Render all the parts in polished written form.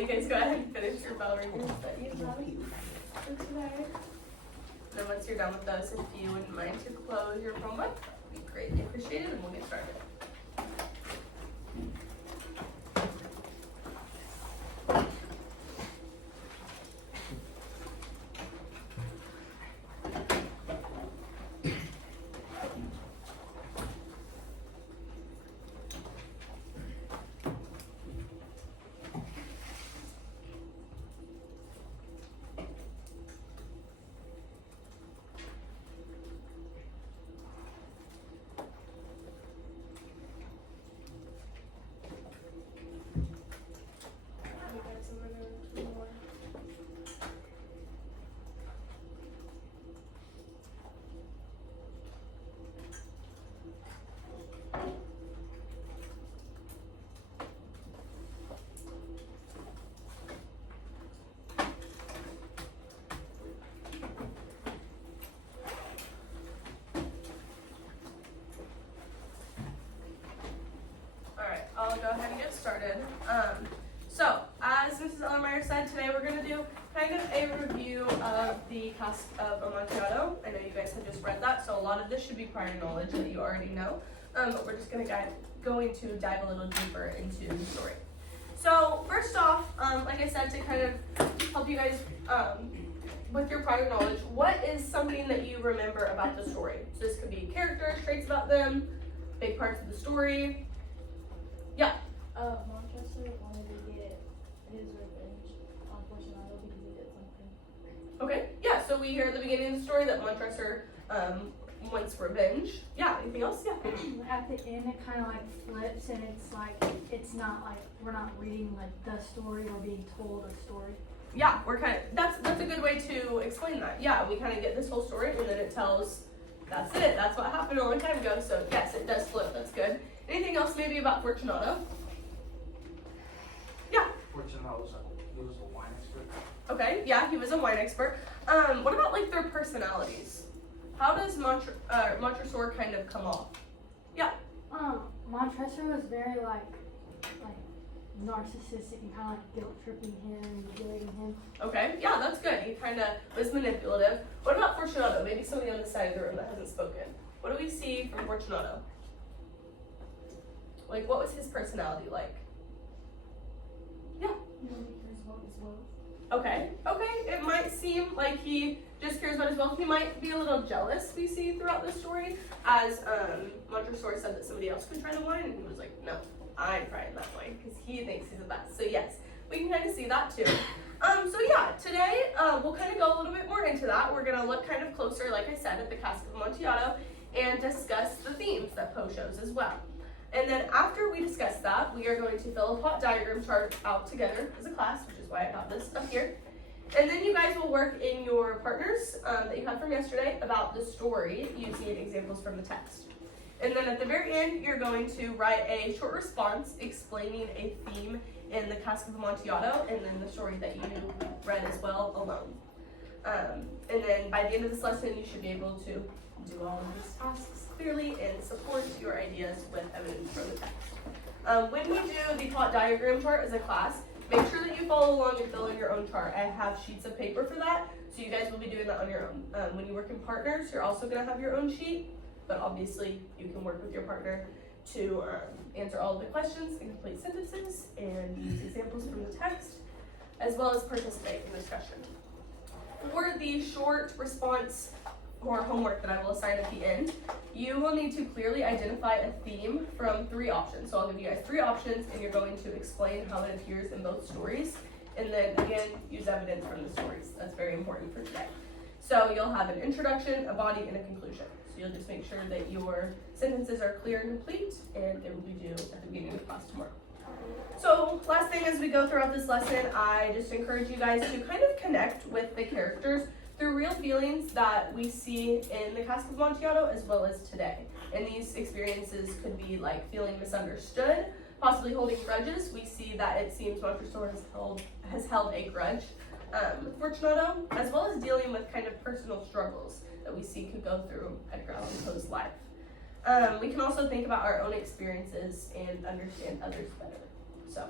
you guys go ahead and finish your bell ringers that you have for today. Then once you're done with those, if you wouldn't mind to close your Chromebook, that would be greatly appreciated, and we'll get started. I'll go ahead and get started. So, as Mrs. Ellermeyer said, today we're going to do kind of a review of the Cask of Amontillado. I know you guys have just read that, so a lot of this should be prior knowledge that you already know. But we're just going to dive a little deeper into the story. So, first off, like I said, to kind of help you guys with your prior knowledge, what is something that you remember about the story? So this could be characters, traits about them, big parts of the story. Yeah. Montressor wanted to get his revenge on Fortunato because he did something. Okay. Yeah. So we hear at the beginning of the story that Montressor wants revenge. Yeah. Anything else? Yeah. At the end, it kind of like flips, and it's not like we're not reading like the story; we're being told a story. Yeah. That's a good way to explain that. Yeah. We kind of get this whole story, and then it tells. That's it. That's what happened a long time ago. So yes, it does flip. That's good. Anything else maybe about Fortunato? Yeah. Fortunato he was a wine expert. Okay, yeah, he was a wine expert. What about like their personalities? How does Montresor kind of come off? Yeah. Montressor was very like narcissistic and kind of like guilt tripping him and manipulating him. Okay, yeah, that's good. He kind of was manipulative. What about Fortunato? Maybe somebody on the side of the room that hasn't spoken. What do we see from Fortunato? Like, what was his personality like? Yeah. Okay. It might seem like he just cares about his wealth. He might be a little jealous, we see throughout the story, as Montresor said that somebody else could try the wine, and he was like, no, I'm trying that wine, because he thinks he's the best. So yes, we can kind of see that too. So yeah, today we'll kind of go a little bit more into that. We're going to look kind of closer, like I said, at the Cask of Amontillado, and discuss the themes that Poe shows as well. And then after we discuss that, we are going to fill a plot diagram chart out together as a class, which is why I got this up here. And then you guys will work in your partners that you had from yesterday about the story using examples from the text. And then at the very end, you're going to write a short response explaining a theme in the Cask of Amontillado and then the story that you read as well alone. And then by the end of this lesson, you should be able to do all of these tasks clearly and support your ideas with evidence from the text. When we do the plot diagram chart as a class, make sure that you follow along and fill in your own chart. I have sheets of paper for that, so you guys will be doing that on your own. When you work in partners, you're also going to have your own sheet, but obviously you can work with your partner to answer all of the questions and complete sentences and use examples from the text, as well as participate in discussion. For the short response or homework that I will assign at the end, you will need to clearly identify a theme from 3 options. So I'll give you guys 3 options, and you're going to explain how it appears in both stories, and then again, use evidence from the stories. That's very important for today. So you'll have an introduction, a body, and a conclusion. So you'll just make sure that your sentences are clear and complete, and it will be due at the beginning of class tomorrow. So last thing as we go throughout this lesson, I just encourage you guys to kind of connect with the characters through real feelings that we see in the Cask of Amontillado as well as today. And these experiences could be like feeling misunderstood, possibly holding grudges. We see that it seems Montresor has held a grudge with Fortunato, as well as dealing with kind of personal struggles that we see could go through Edgar Allan Poe's life. We can also think about our own experiences and understand others better. So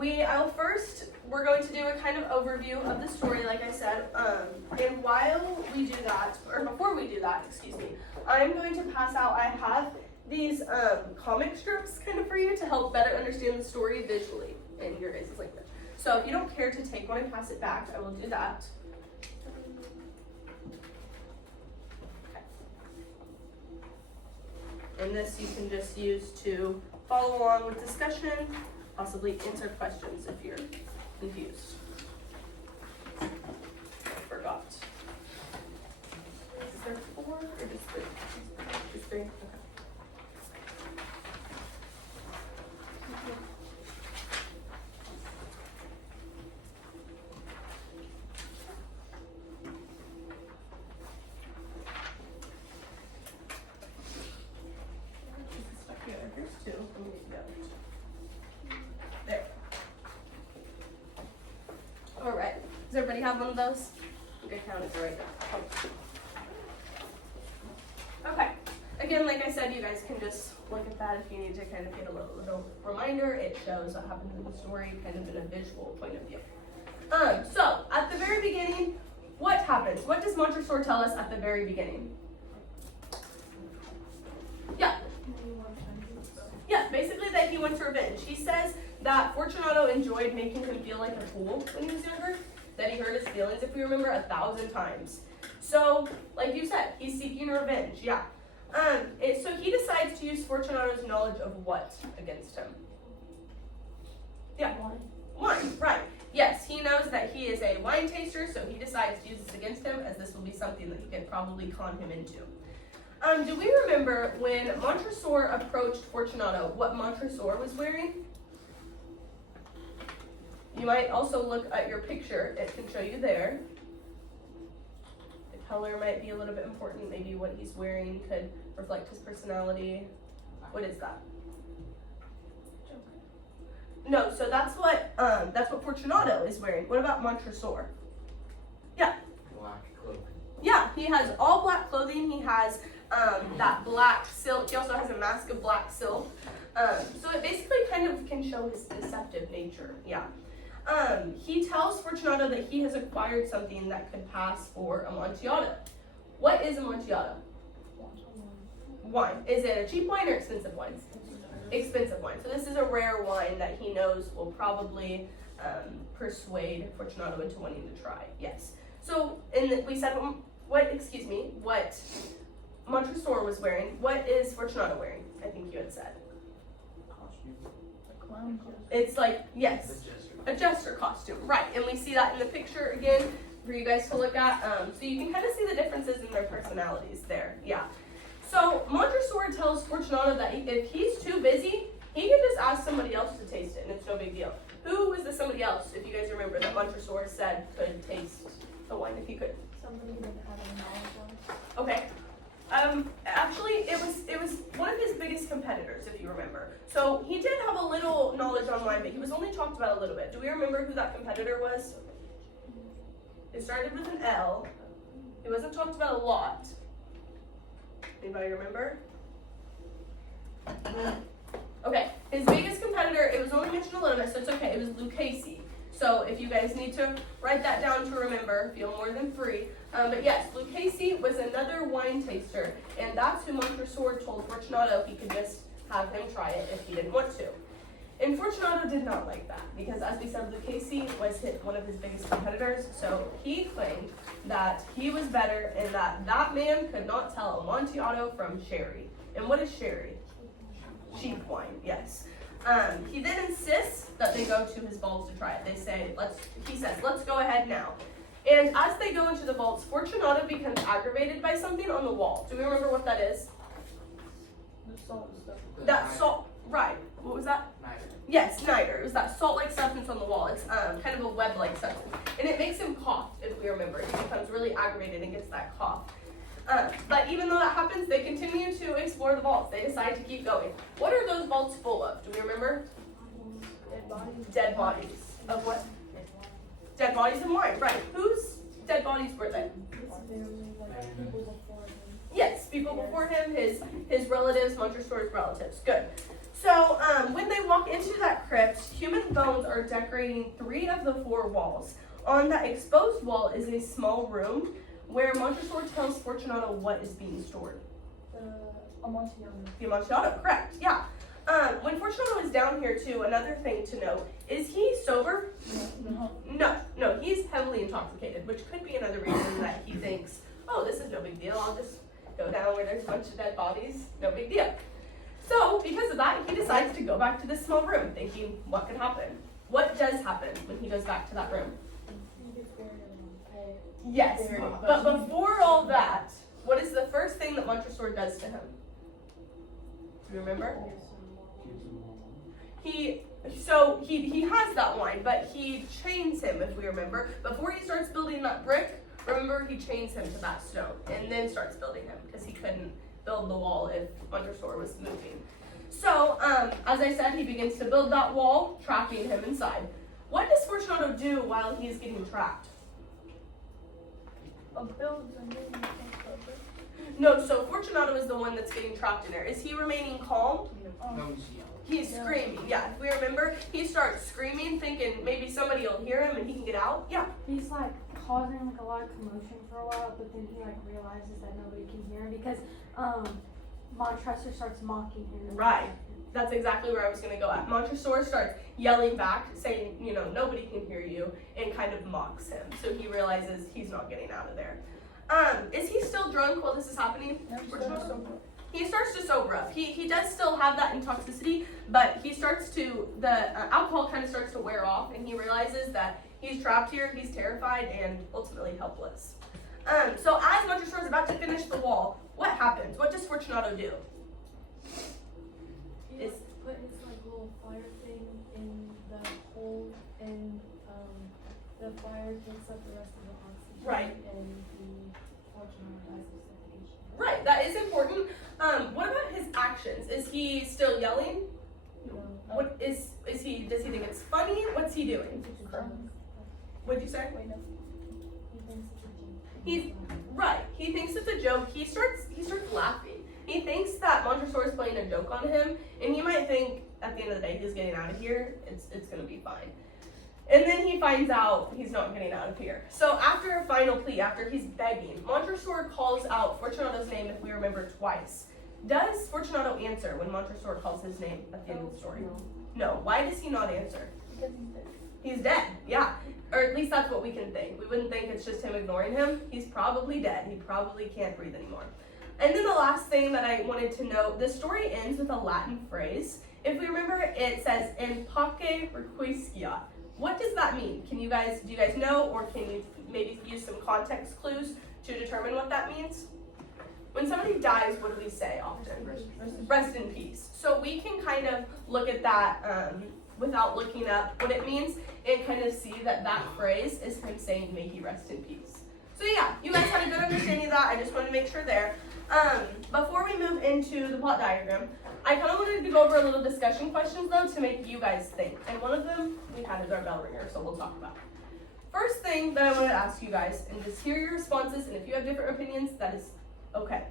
We're going to do a kind of overview of the story, like I said. And while we do that, or before we do that, excuse me, I'm going to pass out. I have these comic strips kind of for you to help better understand the story visually in your guys' language. So if you don't care to take one and pass it back, I will do that. Okay. And this you can just use to follow along with discussion, possibly answer questions if you're confused. I forgot. Is there 4 or just 3? Just 3? Okay. Stuck together. Here's 2. Let me get the other 2. There. All right. Does everybody have one of those? I think I counted right now. Okay. Again, like I said, you guys can just look at that if you need to kind of get a little reminder. It shows what happens in the story, kind of in a visual point of view. So at the very beginning, what happens? What does Montresor tell us at the very beginning? Yeah. Yeah, basically that he wants revenge. He says that Fortunato enjoyed making him feel like a fool when he was younger, that he hurt his feelings, if we remember, 1,000 times. So, like you said, he's seeking revenge, yeah. So he decides to use Fortunato's knowledge of what against him? Yeah. Wine, right. Yes, he knows that he is a wine taster, so he decides to use this against him, as this will be something that he can probably con him into. Do we remember when Montresor approached Fortunato, what Montresor was wearing? You might also look at your picture. It can show you there. The color might be a little bit important. Maybe what he's wearing could reflect his personality. What is that? No, so that's what Fortunato is wearing. What about Montresor? Yeah. Black cloak. Yeah, he has all black clothing. He has that black silk. He also has a mask of black silk. So it basically kind of can show his deceptive nature. Yeah. He tells Fortunato that he has acquired something that could pass for Amontillado. What is Amontillado? Wine. Is it a cheap wine or expensive wine? Expensive wine. So this is a rare wine that he knows will probably persuade Fortunato into wanting to try. Yes. So we said what Montresor was wearing. What is Fortunato wearing? I think you had said. Costume. It's like, yes. A jester costume, right, and we see that in the picture again for you guys to look at, so you can kind of see the differences in their personalities there, yeah. So Montresor tells Fortunato that if he's too busy, he can just ask somebody else to taste it, and it's no big deal. Who was the somebody else, if you guys remember, that Montresor said could taste the wine if he could? Somebody who doesn't have any knowledge of. Okay. Actually, it was one of his biggest competitors, if you remember. So he did have a little knowledge on wine, but he was only talked about a little bit. Do we remember who that competitor was? It started with an L. He wasn't talked about a lot. Anybody remember? Okay, his biggest competitor, it was only mentioned a little bit, so it's okay. It was Lucchese. So if you guys need to write that down to remember, feel more than free. But yes, Lucchese was another wine taster, and that's who Montresor told Fortunato he could just have him try it if he didn't want to. And Fortunato did not like that, because as we said, Lucchese was one of his biggest competitors, so he claimed that he was better and that that man could not tell Amontillado from sherry. And what is sherry? Cheap wine, yes. He then insists that they go to his vaults to try it. He says, let's go ahead now. And as they go into the vaults, Fortunato becomes aggravated by something on the wall. Do we remember what that is? The salt and stuff. That salt, right. What was that? Niter. Yes, niter. It was that salt-like substance on the wall. It's kind of a web-like substance. And it makes him cough, if we remember. He becomes really aggravated and gets that cough. But even though that happens, they continue to explore the vaults. They decide to keep going. What are those vaults full of? Do we remember? Dead bodies. Dead bodies. Of what? Dead bodies and wine, right. Whose dead bodies were they? People before him. Yes, people before him, his relatives, Montresor's relatives. Good. So when they walk into that crypt, human bones are decorating 3 of the 4 walls. On that exposed wall is a small room where Montresor tells Fortunato what is being stored. Amontillado. The Amontillado, correct, yeah. When Fortunato is down here too, another thing to note, is he sober? No, he's heavily intoxicated, which could be another reason that he thinks, oh, this is no big deal, I'll just go down where there's a bunch of dead bodies, no big deal. So, because of that, he decides to go back to this small room, thinking, what could happen? What does happen when he goes back to that room? Yes, but before all that, what is the first thing that Montresor does to him? Do you remember? He has that wine, but he chains him, if we remember. Before he starts building that brick, remember he chains him to that stone and then starts building him because he couldn't build the wall if Montresor was moving. So, as I said, he begins to build that wall, trapping him inside. What does Fortunato do while he's getting trapped? No, so Fortunato is the one that's getting trapped in there. Is he remaining calm? No, he's yelling. He's screaming, yeah. If we remember, he starts screaming, thinking maybe somebody will hear him and he can get out. Yeah. He's like causing like a lot of commotion for a while, but then he like realizes that nobody can hear him because Montresor starts mocking him. Right. That's exactly where I was going to go at. Montresor starts yelling back, saying, nobody can hear you, and kind of mocks him. So he realizes he's not getting out of there. Is he still drunk while this is happening? He starts to sober up. He does still have that intoxicity, but he starts to, the alcohol kind of starts to wear off, and he realizes that he's trapped here, he's terrified, and ultimately helpless. So as Montresor is about to finish the wall, what happens? What does Fortunato do? He put his like little fire thing in the hole, and the fire takes up the rest of the oxygen. Right. And the Fortunato dies of suffocation. Right, that is important. What about his actions? Is he still yelling? No. What is he? Does he think it's funny? What's he doing? What'd you say? Wait, no. He thinks it's a joke. He's right. He thinks it's a joke. He starts laughing. He thinks that Montresor is playing a joke on him, and he might think at the end of the day he's getting out of here. It's gonna be fine. And then he finds out he's not getting out of here. So after a final plea, after he's begging, Montresor calls out Fortunato's name, if we remember, twice. Does Fortunato answer when Montresor calls his name at the end of the story? No. Why does he not answer? Because he's dead. He's dead, yeah. Or at least that's what we can think. We wouldn't think it's just him ignoring him. He's probably dead. He probably can't breathe anymore. And then the last thing that I wanted to note, the story ends with a Latin phrase. If we remember, it says, in pace requiescat. What does that mean? Do you guys know, or can you maybe use some context clues to determine what that means? When somebody dies, what do we say often? Rest in peace. So we can kind of look at that without looking up what it means and kind of see that that phrase is him saying, may he rest in peace. So yeah, you guys had a good understanding of that. I just wanted to make sure there. Before we move into the plot diagram, I kind of wanted to go over a little discussion questions though to make you guys think. And one of them we had is our bell ringer, so we'll talk about it. First thing that I wanted to ask you guys, and just hear your responses, and if you have different opinions, that is okay.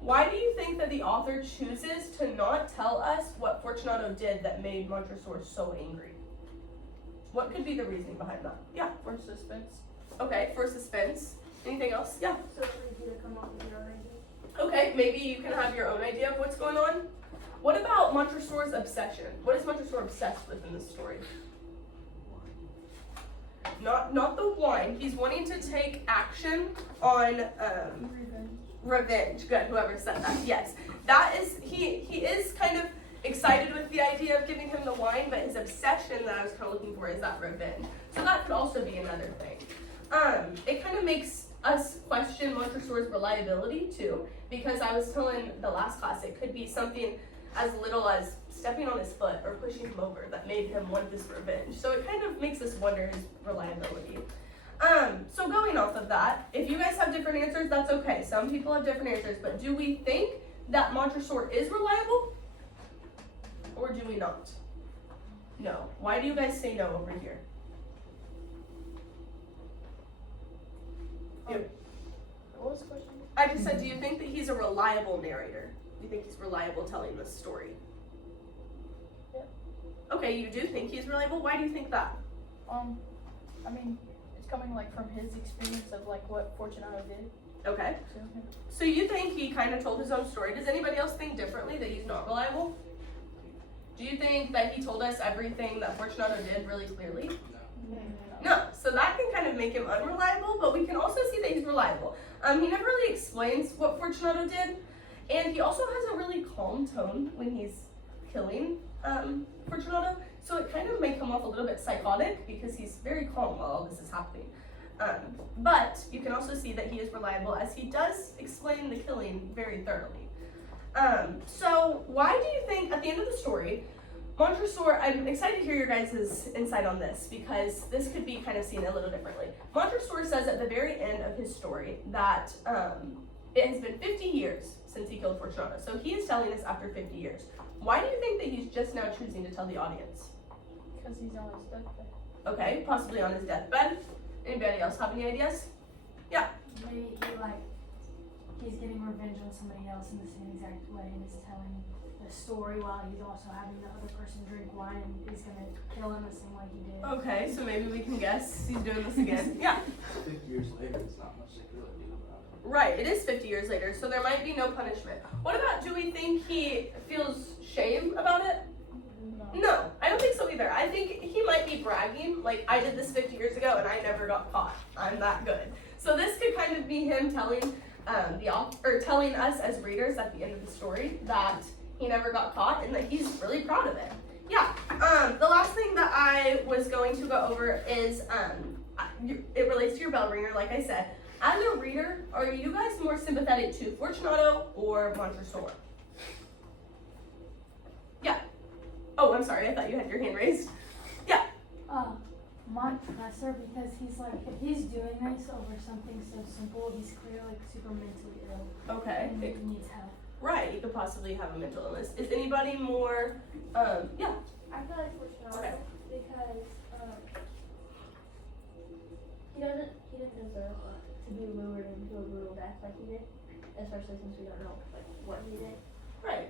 Why do you think that the author chooses to not tell us what Fortunato did that made Montresor so angry? What could be the reasoning behind that? Yeah. For suspense. Okay, for suspense. Anything else? Yeah. So for you to come up with your own idea. Okay, maybe you can have your own idea of what's going on. What about Montresor's obsession? What is Montresor obsessed with in this story? Not the wine. He's wanting to take action on revenge. Good, whoever said that. Yes. That is he is kind of excited with the idea of giving him the wine, but his obsession that I was kind of looking for is that revenge. So that could also be another thing. It kind of makes us question Montresor's reliability too, because I was telling the last class it could be something as little as stepping on his foot or pushing him over that made him want this revenge. So it kind of makes us wonder his reliability. So going off of that, if you guys have different answers, that's okay. Some people have different answers, but do we think that Montresor is reliable? Or do we not? No. Why do you guys say no over here? What was the question? I just said, do you think that he's a reliable narrator? Do you think he's reliable telling this story? Okay, you do think he's reliable? Why do you think that? I mean, it's coming like from his experience of like what Fortunato did. Okay. So, yeah. So you think he kind of told his own story. Does anybody else think differently, that he's not reliable? Do you think that he told us everything that Fortunato did really clearly? No. So that can kind of make him unreliable, but we can also see that he's reliable. He never really explains what Fortunato did, and he also has a really calm tone when he's killing Fortunato. So it kind of may come off a little bit psychotic because he's very calm while all this is happening. But you can also see that he is reliable as he does explain the killing very thoroughly. So why do you think at the end of the story, Montresor, I'm excited to hear your guys' insight on this because this could be kind of seen a little differently. Montresor says at the very end of his story that it has been 50 years since he killed Fortunato. So he is telling us after 50 years. Why do you think that he's just now choosing to tell the audience? Because he's on his deathbed. Okay, possibly on his deathbed. Anybody else have any ideas? Maybe he's getting revenge on somebody else in the same exact way and is telling the story while he's also having the other person drink wine and he's gonna kill him the same way he did. Okay, so maybe we can guess he's doing this again. Yeah. 50 years later, it's not much they could really do about it. Right, it is 50 years later, so there might be no punishment. What about, do we think he feels shame about it? No, I don't think so either. I think he might be bragging, like, I did this 50 years ago and I never got caught. I'm that good. So this could kind of be him telling telling us as readers at the end of the story that he never got caught and that he's really proud of it. Yeah. The last thing that I was going to go over is it relates to your bell ringer, like I said. As a reader, are you guys more sympathetic to Fortunato or Montresor? Yeah. Oh, I'm sorry. I thought you had your hand raised. Yeah. Montresor, because he's like, if he's doing this over something so simple, he's clearly like super mentally ill. Okay. And he needs help. Right. You could possibly have a mental illness. Is anybody more? Yeah. I feel like Fortunato Okay. because he didn't deserve to be lured into a brutal death like he did, especially since we don't know like what he did. Right.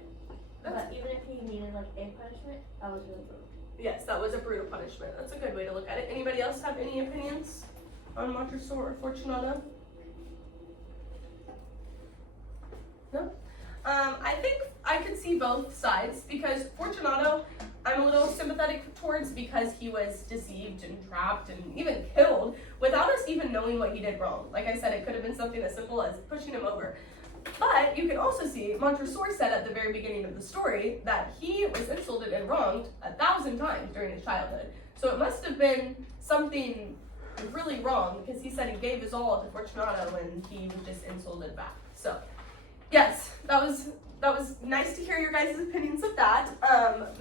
But even if he needed like a punishment, that was really brutal. Yes, that was a brutal punishment. That's a good way to look at it. Anybody else have any opinions on Montresor or Fortunato? No? I think I could see both sides because Fortunato, I'm a little sympathetic towards because he was deceived and trapped and even killed without us even knowing what he did wrong. Like I said, it could have been something as simple as pushing him over. But you can also see, Montresor said at the very beginning of the story that he was insulted and wronged 1,000 times during his childhood. So it must have been something really wrong because he said he gave his all to Fortunato and he was just insulted back. So, yes, that was nice to hear your guys' opinions of that.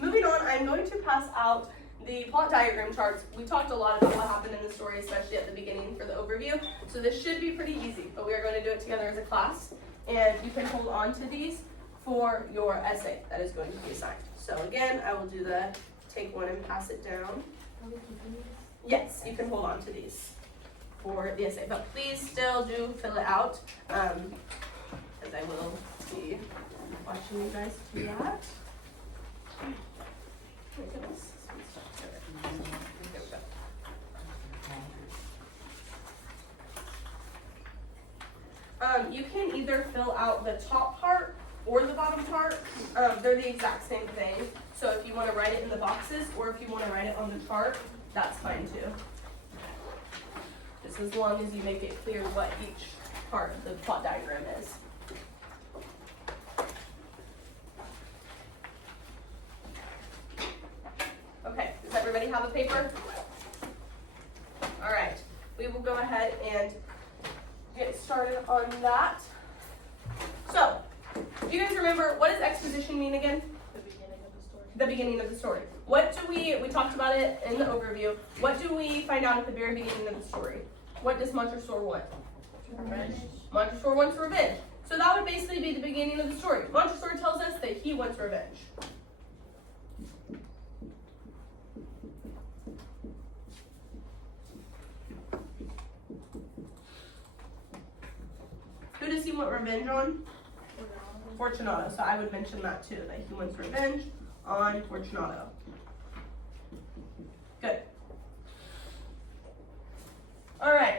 Moving on, I'm going to pass out the plot diagram charts. We talked a lot about what happened in the story, especially at the beginning for the overview. So this should be pretty easy, but we are going to do it together as a class. And you can hold on to these for your essay that is going to be assigned. So again, I will do the take one and pass it down. Are we keeping these? Yes, you can hold on to these for the essay, but please still do fill it out, as I will be watching you guys do that. Oh my goodness. There we go. You can either fill out the top part or the bottom part. They're the exact same thing. So if you want to write it in the boxes or if you want to write it on the chart, that's fine too. Just as long as you make it clear what each part of the plot diagram is. Okay, does everybody have a paper? All right, we will go ahead and get started on that. So, do you guys remember, what does exposition mean again? The beginning of the story. The beginning of the story. What do we talked about it in the overview. What do we find out at the very beginning of the story? What does Montresor want? Revenge. Montresor wants revenge. So that would basically be the beginning of the story. Montresor tells us that he wants revenge. Who does he want revenge on? Fortunato. So I would mention that too, that he wants revenge on Fortunato.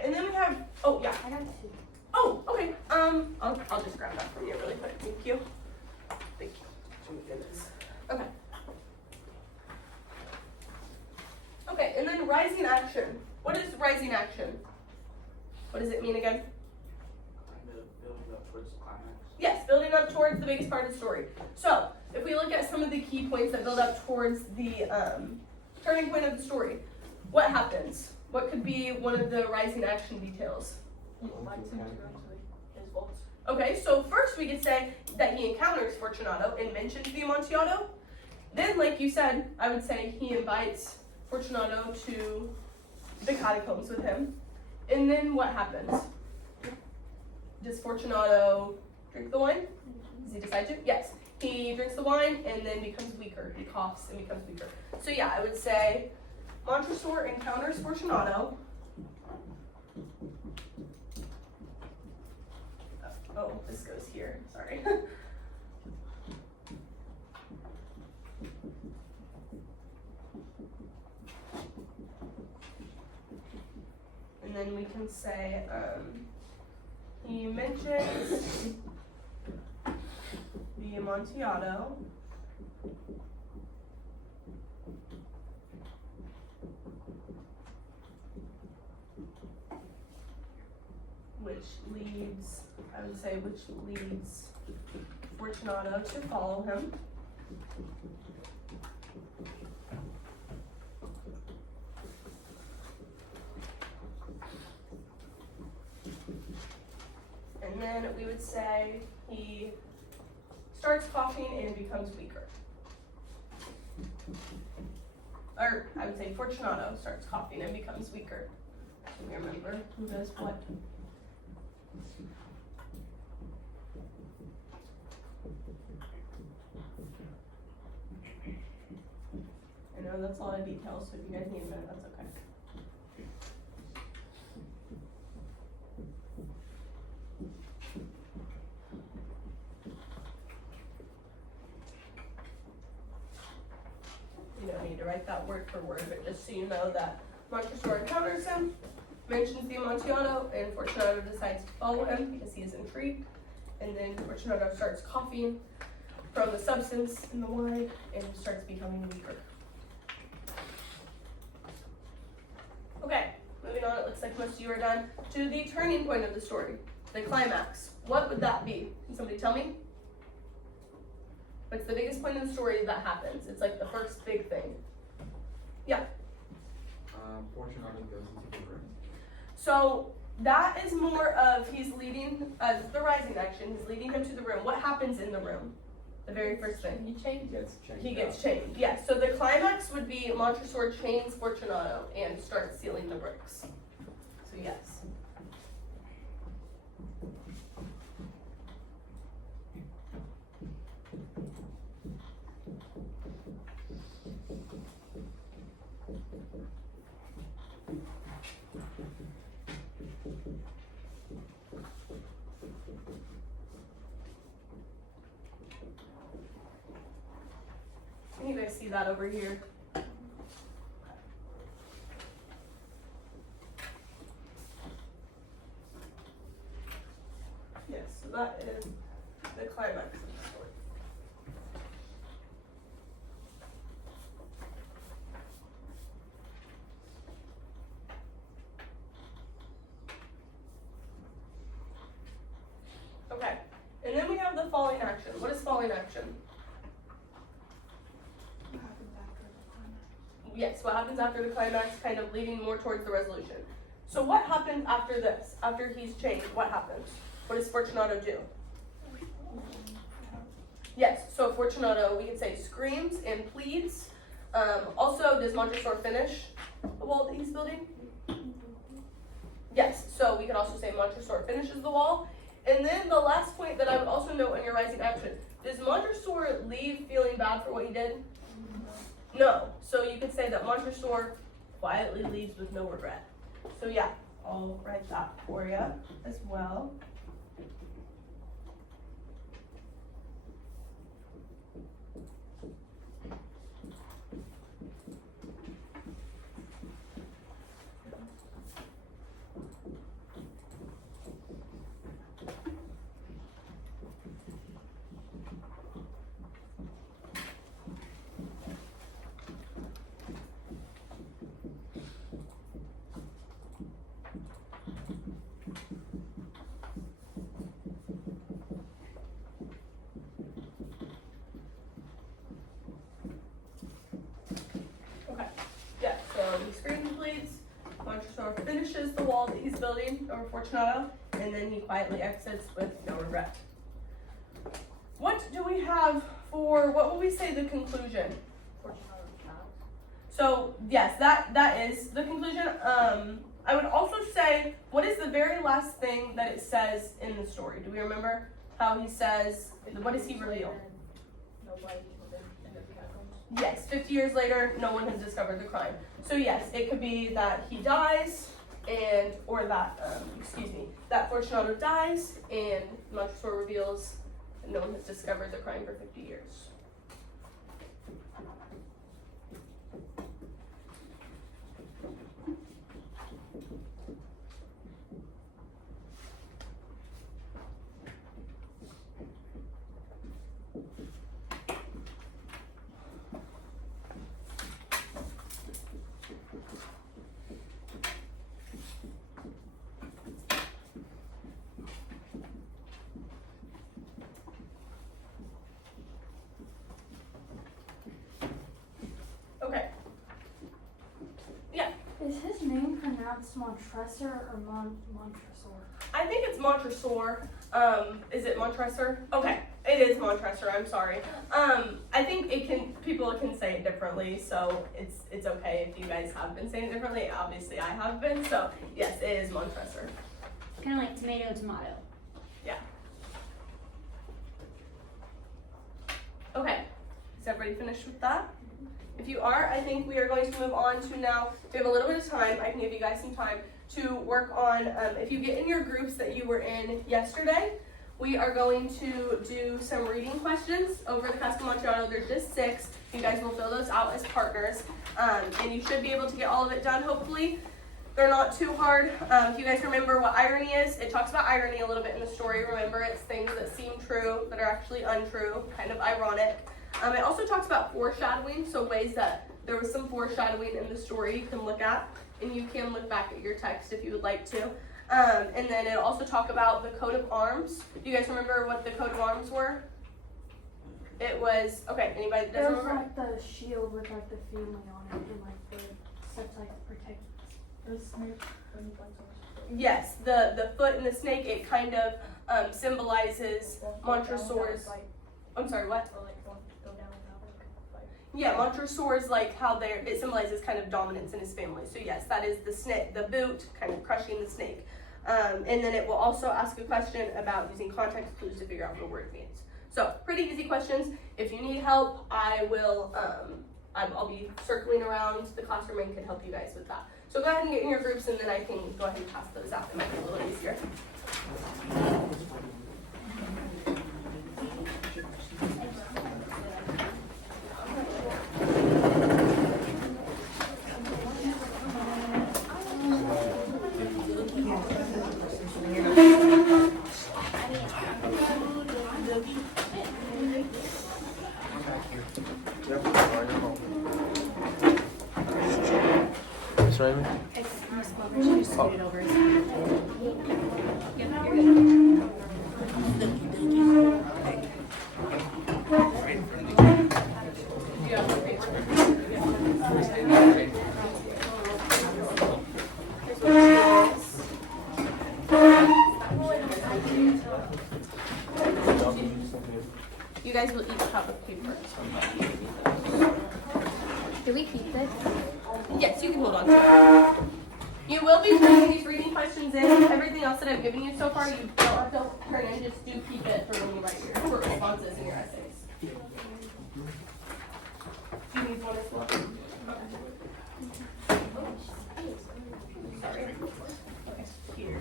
and then we have, oh yeah, I got two. oh, okay, I'll just grab that from you really quick, thank you. Thank you, oh my goodness, okay. Okay, and then rising action. What is rising action? What does it mean again? Kind of building up towards the climax. Yes, building up towards the biggest part of the story. So, if we look at some of the key points that build up towards the turning point of the story, what happens? What could be one of the rising action details? He invites him to go to his vaults. Okay, so first we could say that he encounters Fortunato and mentions the Amontillado. Then, like you said, I would say he invites Fortunato to the catacombs with him. And then what happens? Does Fortunato drink the wine? Does he decide to? Yes. He drinks the wine and then becomes weaker. He coughs and becomes weaker. So yeah, I would say Montresor encounters Fortunato. Oh, this goes here. Sorry. And then we can say, he mentions the Amontillado. Which leads, I would say, which leads Fortunato to follow him. And then we would say he starts coughing and becomes weaker. Or I would say Fortunato starts coughing and becomes weaker. Can we remember who does what? I know that's a lot of details, so if you guys need a minute, that's okay. You don't need to write that word for word, but just so you know that Montresor encounters him, mentions the Amontillado, and Fortunato decides to follow him because he is intrigued. And then Fortunato starts coughing from the substance in the wine and starts becoming weaker. Okay, moving on, it looks like most of you are done. To the turning point of the story, the climax. What would that be? Can somebody tell me? What's the biggest point of the story that happens? It's like the first big thing. Fortunato goes into the room. So that is more of he's leading the rising action. He's leading him to the room. What happens in the room? The very first thing. He changed. He gets chained. Yes. So the climax would be Montresor chains Fortunato and starts sealing the bricks. So yes. Can you guys see that over here? Yes, so that is the climax of the story. Okay, and then we have the falling action. What is falling action? What happens after the climax? Yes, what happens after the climax, kind of leading more towards the resolution. So what happens after this? After he's changed, what happens? What does Fortunato do? Yes, so Fortunato, we could say screams and pleads. Also, does Montresor finish the wall that he's building? Yes, so we could also say Montresor finishes the wall. And then the last point that I would also note on your rising action, does Montresor leave feeling bad for what he did? No. So you could say that Montresor quietly leaves with no regret. So yeah, I'll write that for you as well. finishes the wall that he's building over Fortunato, and then he quietly exits with no regret. What do we have for, what will we say the conclusion? So yes, that is the conclusion. I would also say, what is the very last thing that it says in the story? Do we remember how he says, what does he reveal? Nobody in the catacombs. Yes, 50 years later, no one has discovered the crime. So yes, it could be that he dies, or that, that Fortunato dies, and Montresor reveals that no one has discovered the crime for 50 years. Okay. Yeah, Is his name pronounced Montresor or Montresor? I think it's Montresor. Is it Montresor? Okay, it is Montresor. I'm sorry. I think people can say it differently, so it's okay if you guys have been saying it differently. Obviously, I have been. So yes, it is Montresor. Kind of like tomato. Okay, is everybody finished with that? If you are, I think we are going to move on to now. We have a little bit of time. I can give you guys some time to work on, if you get in your groups that you were in yesterday, we are going to do some reading questions over the Casa Amontillado. They're just 6. You guys will fill those out as partners, and you should be able to get all of it done, hopefully. They're not too hard. If you guys remember what irony is, it talks about irony a little bit in the story. Remember, it's things that seem true that are actually untrue, kind of ironic. It also talks about foreshadowing, so ways that there was some foreshadowing in the story you can look at, and you can look back at your text if you would like to. And then it'll also talk about the coat of arms. Do you guys remember what the coat of arms were? It was, okay, anybody that There doesn't was remember? like the shield with like the family on it and like the stuff to like protect. There's snake and like some Yes, the foot and the snake, it kind of symbolizes Montresor's, I'm sorry, what? Or like go down and have like a fight. Yeah, Montresor's like how it symbolizes kind of dominance in his family. So yes, that is the snake, the boot, kind of crushing the snake. And then it will also ask a question about using context clues to figure out what the word means. So pretty easy questions. If you need help, I will, I'll be circling around the classroom and can help you guys with that. So go ahead and get in your groups, and then I can go ahead and pass those out. It might be a little easier. Miss Raymond? It's Miss Glover. She just scooted over. You guys will each have a paper. Do we keep this? Yes, you can hold on to it. You will be turning these reading questions in. Everything else that I've given you so far, you don't have to turn in. Just do keep it for when you write your for responses in your essays. Do you need one as well? Sorry. Okay. Here.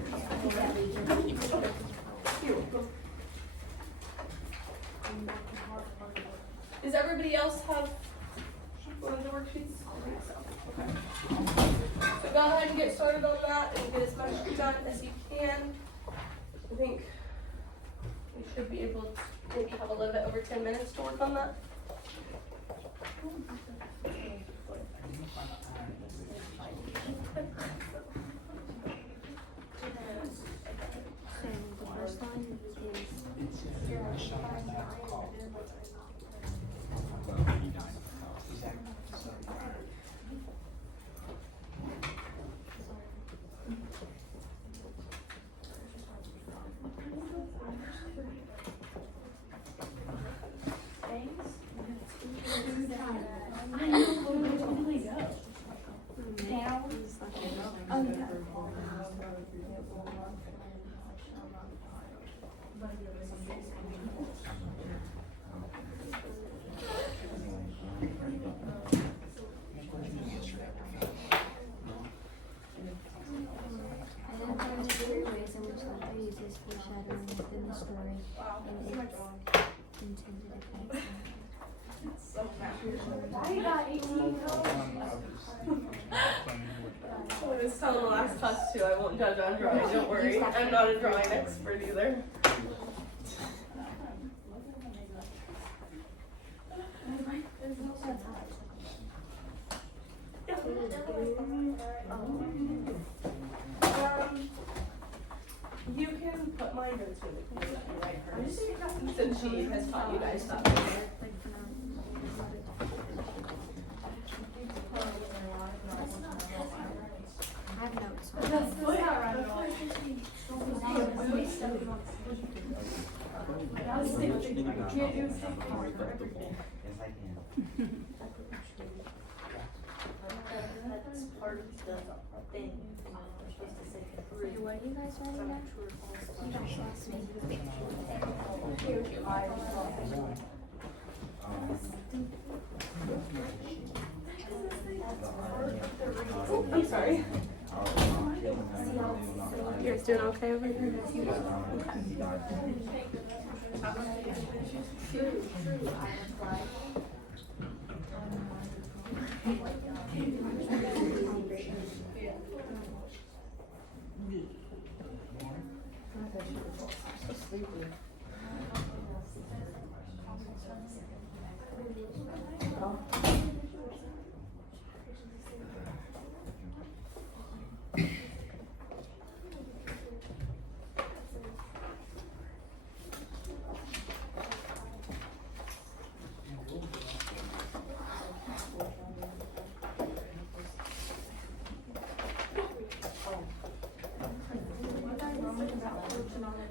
Here. Does everybody else have one of the worksheets? I think so. Okay. So go ahead and get started on that and get as much done as you can. I think we should be able to maybe have a little bit over 10 minutes to work on that. So the first one foreshadowing within the story, Wow. and Oh my its God. intended effects. I got 18 I was telling the last class too, I won't judge on drawing, don't worry. I'm not a drawing expert either. You can put my notes in the computer and write hers, since she has taught you guys that. Like, I have notes. That's not right at all. That's part of the thing, we're supposed to say Okay, what are you guys writing down? You guys lost me. I'm sorry. You guys doing okay over here?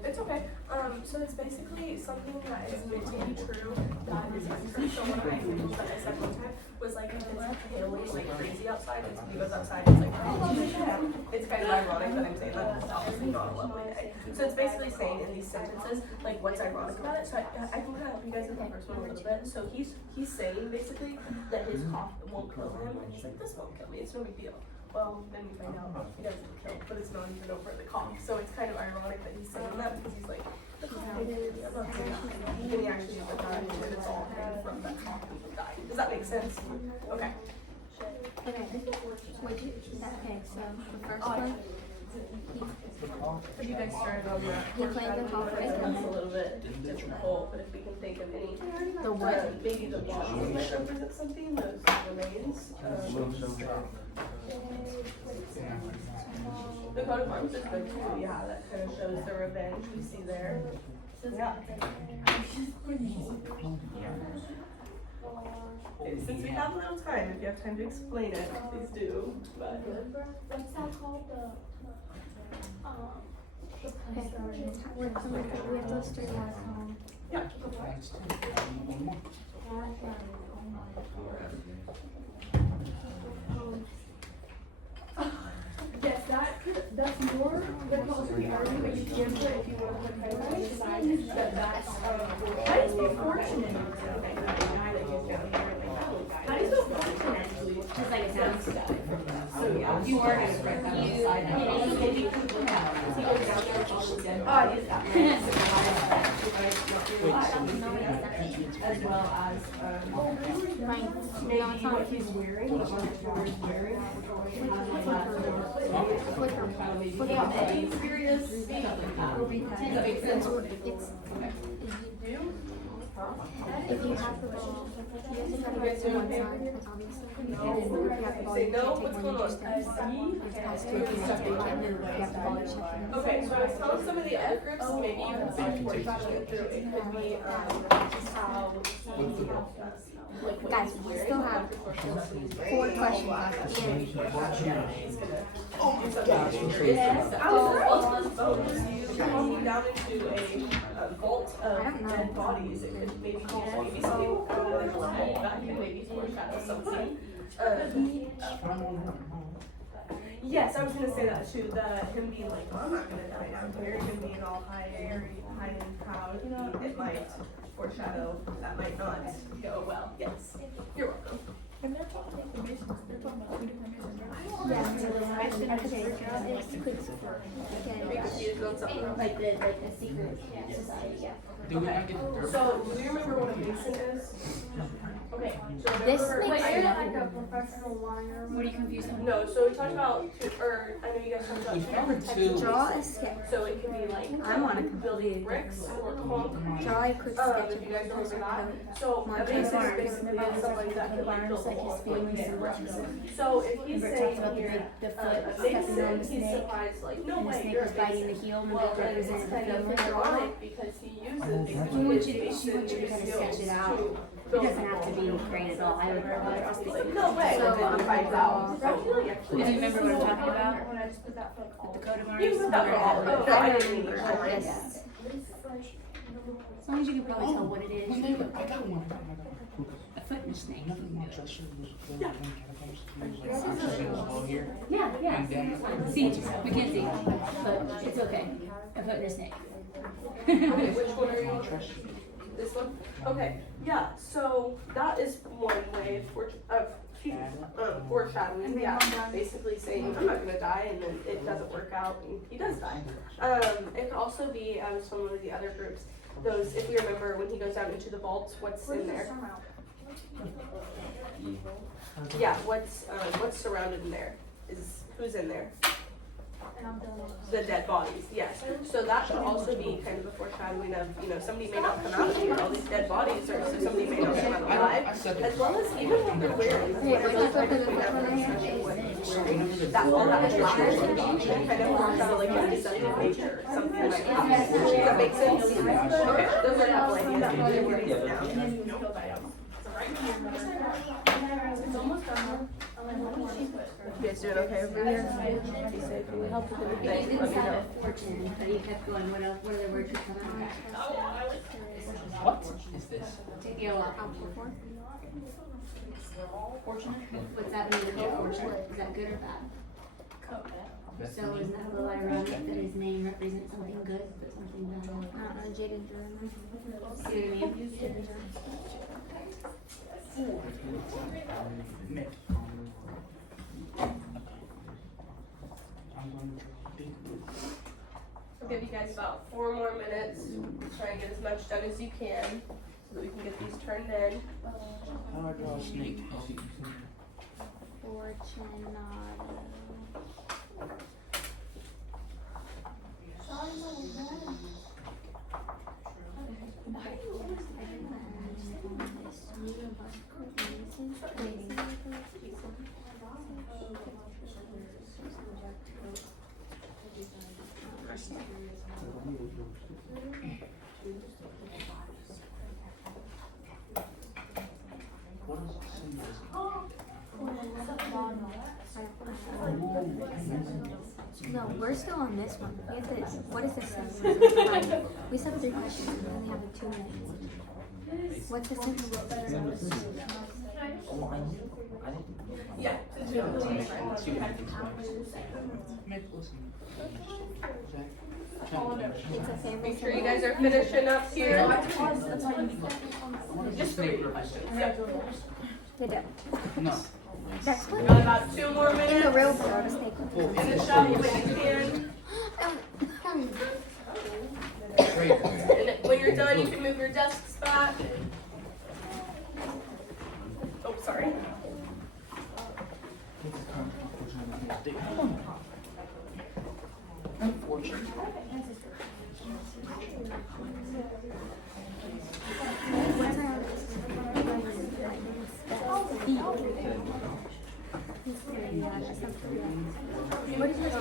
It's okay. So it's basically something that is meant to be true that is untrue. So one of my examples that I said one time was like if it's hailing like crazy outside and somebody goes outside, it's like, it's kind of ironic that I'm saying that it's obviously not a lovely day. So it's basically saying in these sentences, like what's ironic about it. So I can kind of help you guys with the first one a little bit. So he's saying basically that his cough won't kill him, and he's like, this won't kill me, it's no big deal. Well, then we find out he doesn't kill, but it's not even over the cough. So it's kind of ironic that he's saying that because he's like, the cough didn't, I'm not gonna die. And he actually would die, and it's all him from that cough he would die. Does that make sense? Okay. Okay, would you, okay, so the first one, Have you guys started on that? He played the cough right It's a now. little bit difficult, but if we can think of any. The what? Maybe the bodies might represent something, those remains. The coat of arms is good too, yeah, that kind of shows the revenge we see there. Yeah. Since we have a little time, if you have time to explain it, please do, but. What's that called, okay, we're coming, we have those three last home. Yeah. Yes, that's more than possibly arguing, but you can put if you want to put kind of decide that that's, how do you spell fortunate? How do you spell fortunate actually? It's like it sounds. So, yeah. You are gonna write that on the side. As well as, Right, maybe no, it's not. what he's wearing, what Montessori is wearing. Flicker. Yeah, maybe serious, We'll read that. Does that make sense? If you have the ball, you have to try to get to one side, obviously. And then if you have the ball, Say you no, can't take what's one going of your on? steps. It's past two, if you want to take it, and then if you have the ball, you check it. Okay, so I was telling some of the F groups, maybe you can start to worry about it through. It could be, how like Guys, we still have 4 questions left. Yeah. Yes, I was walking down into a vault of dead bodies. It could maybe some people could have like a vault that could maybe foreshadow something. Yes, I was gonna say that too. Him being like, oh, I'm not gonna die down here. Him being all hiding and proud. It might foreshadow that might not go well. Yes, you're welcome. And they're talking about two different missions, right? Yeah, Okay, draw is quick support. Be confused on something. Like the secret society, yeah. Do we not get the dirt? So, do you remember what a mason is? Okay, so This remember, makes like, sense. Like a professional liner. What are you confused on? no, so we talked about two, or I know you guys talked about two different types of Draw a masons. sketch. So it could be like I'm on a building bricks or concrete. Draw a quick sketch If of you guys the remember that. person. So a Mark mason Barnes. is basically somebody that could like build a like wall. his family symbolism. So if he's Remember it saying talks about here, the a foot stepping on mason, the he snake, supplies like, no and the way, snake you're was a biting the mason. heel, and Well, that then it's represented the kind of family. ironic because he uses We want you to- his she wants you to mason kinda sketch it skills out. to It build doesn't a have to wall. be great at all. I would Like, no way, So, and then he finds out. I'm Oh, really, actually. Do you remember what I'm talking about? When I just put that for like all. The coat of arms. You can put that for all. Remember Oh, no, I I didn't remember, mean I to. guess. As long as you can probably tell what it is. I got one. A foot and a snake. Nothing more treasure was filled in catacombs. He was like, I'm just gonna go here. Yeah, yeah. And then- See, we can't see, but it's okay. A foot and a snake. Okay, which one are you? Treasure. This one? Okay, yeah, so that is one way of foreshadowing, yeah, basically saying, I'm not gonna die, and then it doesn't work out, and he does die. It could also be, I was from one of the other groups, those, if we remember, when he goes down into the vault, what's in there? Yeah, what's surrounded in there, is, who's in there? The dead bodies, yes. So that could also be kind of a foreshadowing of, somebody may not come out of here, all these dead bodies, or so somebody may not come out alive. As well as even what they're wearing, whatever type of that all that flowers and kind of foreshadow like a deceptive nature, something like that. Does that make sense? Okay, those are a couple ideas that they're wearing now. It's almost done. You guys doing okay over here? Be safe. Can we help with You anything? didn't Let me stop know. at fortune, but you kept going. What else? What other words would come out? What is this? Take it off. Fortunate? What's that mean? Good fortune? Is that good or bad? So isn't that a little ironic that his name represents something good, but something bad? I don't know, Jaden drew in there. See what I mean? Nick. I'm going to draw a big book. I'll give you guys about 4 more minutes. Try and get as much done as you can so that we can get these turned in. How do I draw a snake? What is the symbol? No, we're still on this one. We have this. What is this? We still have 3 questions. We only have like 2 minutes. What's the symbol? Yeah. Nick, listen. It's a family Make sure you symbol. guys are finishing up here. What is this snake represent? They do. No. That's Got what about 2 more in the minutes. real world is snake. Finish up when you can. And when you're done, you can move your desks back. Oh, sorry. Unfortunate. What's our What is this?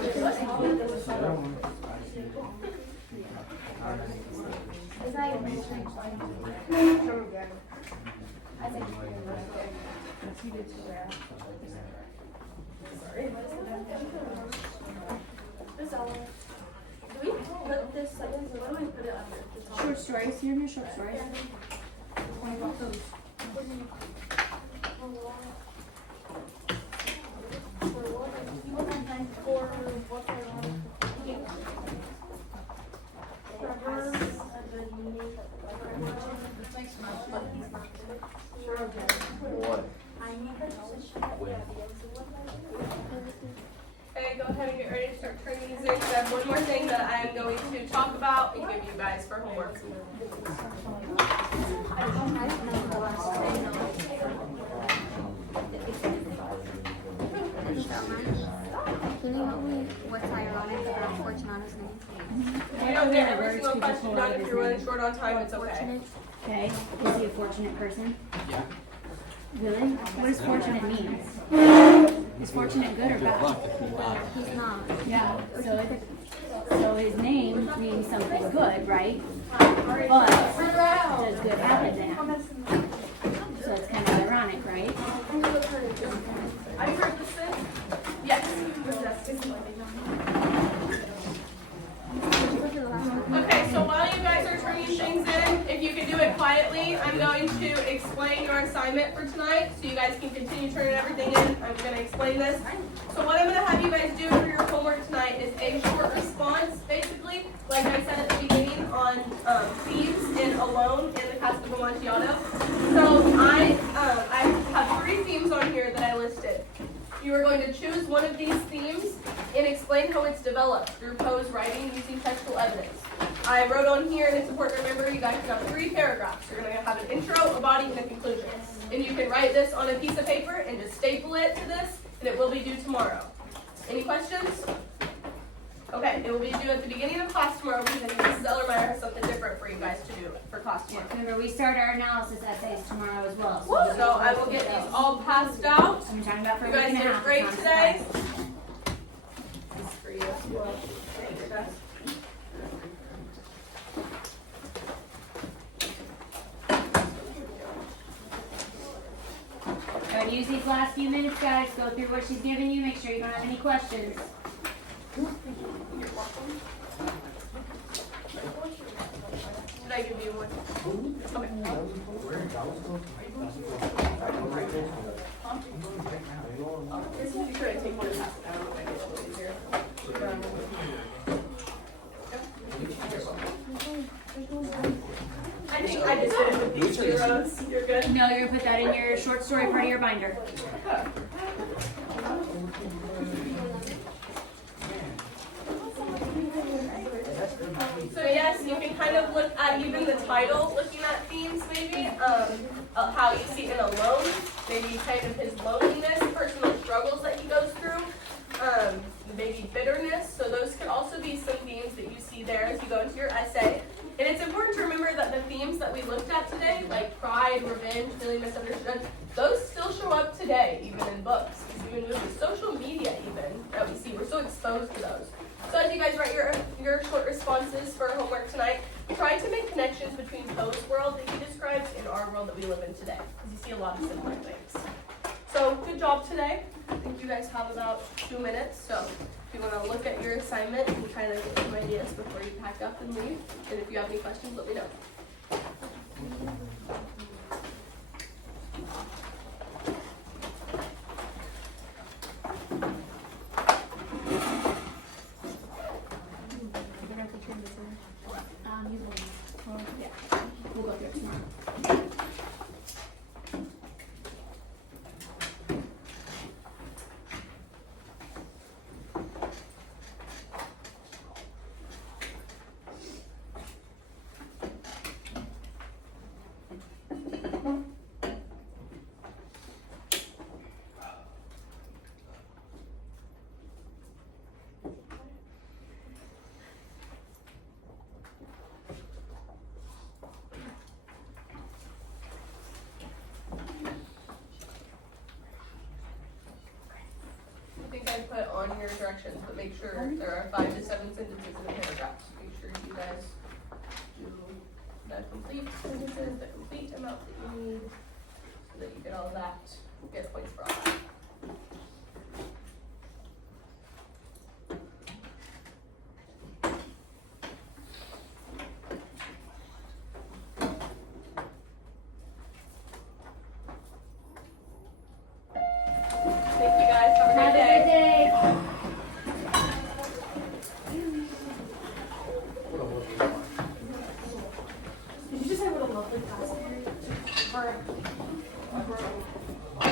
Do we put this, what do we put it under? Short stories. You have your short stories. What about those? Okay, go guys for homework. I don't know the last name. Can you help me? What's ironic about Fortunato's name? We don't get every single question done. If you're running short on time, it's okay. Fortunate. Okay, is he a fortunate person? Yeah. Really? What does fortunate mean? Is fortunate good or bad? He's not. Yeah, so his name means something good, right? But does good happen to him? So it's kind of ironic, right? I heard this thing. Yes. Okay, so while you guys are turning things in, if you can do it quietly, I'm going to explain your assignment for tonight, so you guys can continue turning everything in. I'm going to explain this. So what I'm going to have you guys do for your homework tonight is a short response, basically, like I said at the beginning, on themes in Alone in the Casa of Amontillado. So I have 3 themes on here that I listed. You are going to choose one of these themes and explain how it's developed through prose writing using textual evidence. I wrote on here, and it's important to remember, you guys have 3 paragraphs. You're going to have an intro, a body, and a conclusion. And you can write this on a piece of paper and just staple it to this, and it will be due tomorrow. Any questions? Okay, it will be due at the beginning of class tomorrow because I think Mrs. Ellermeyer has something different for you guys to do for class tomorrow. Remember, we start our analysis essays tomorrow as well. So I will get these all passed out. I'm talking about for You a week guys and a did half. great it's not today. surprise. This is for you as well. Thank you, guys. Try to use these last few minutes, guys. Go through what she's giving you. Make sure you don't have any questions. Did I give you one? Okay. You try to take one and pass it down. I guess it'll be easier. I think I just did it with these zeros. You're good? No, you're gonna put that in your short story part of your binder. So yes, you can kind of look at even the title, looking at themes maybe, how you see in Alone, maybe kind of his loneliness, personal struggles that he goes through, maybe bitterness. So those could also be some themes that you see there as you go into your essay. And it's important to remember that the themes that we looked at today, like pride, revenge, feeling misunderstood, those still show up today, even in books, even movies, social media even, that we see. We're so exposed to those. So as you guys write your short responses for homework tonight, try to make connections between Poe's world that he describes and our world that we live in today, because you see a lot of similar things. So good job today. I think you guys have about 2 minutes, so if you want to look at your assignment and try to get some ideas before you pack up and leave, and if you have any questions, let me know. We'll go through it tomorrow. I think I put on your directions, but make sure there are 5 to 7 sentences in a paragraph. Make sure you guys do the complete sentences, the complete amount that you need, so that you get all that, get points for all that. Thank you guys, have a great Have a day. good day. Did you just say what a lovely class period?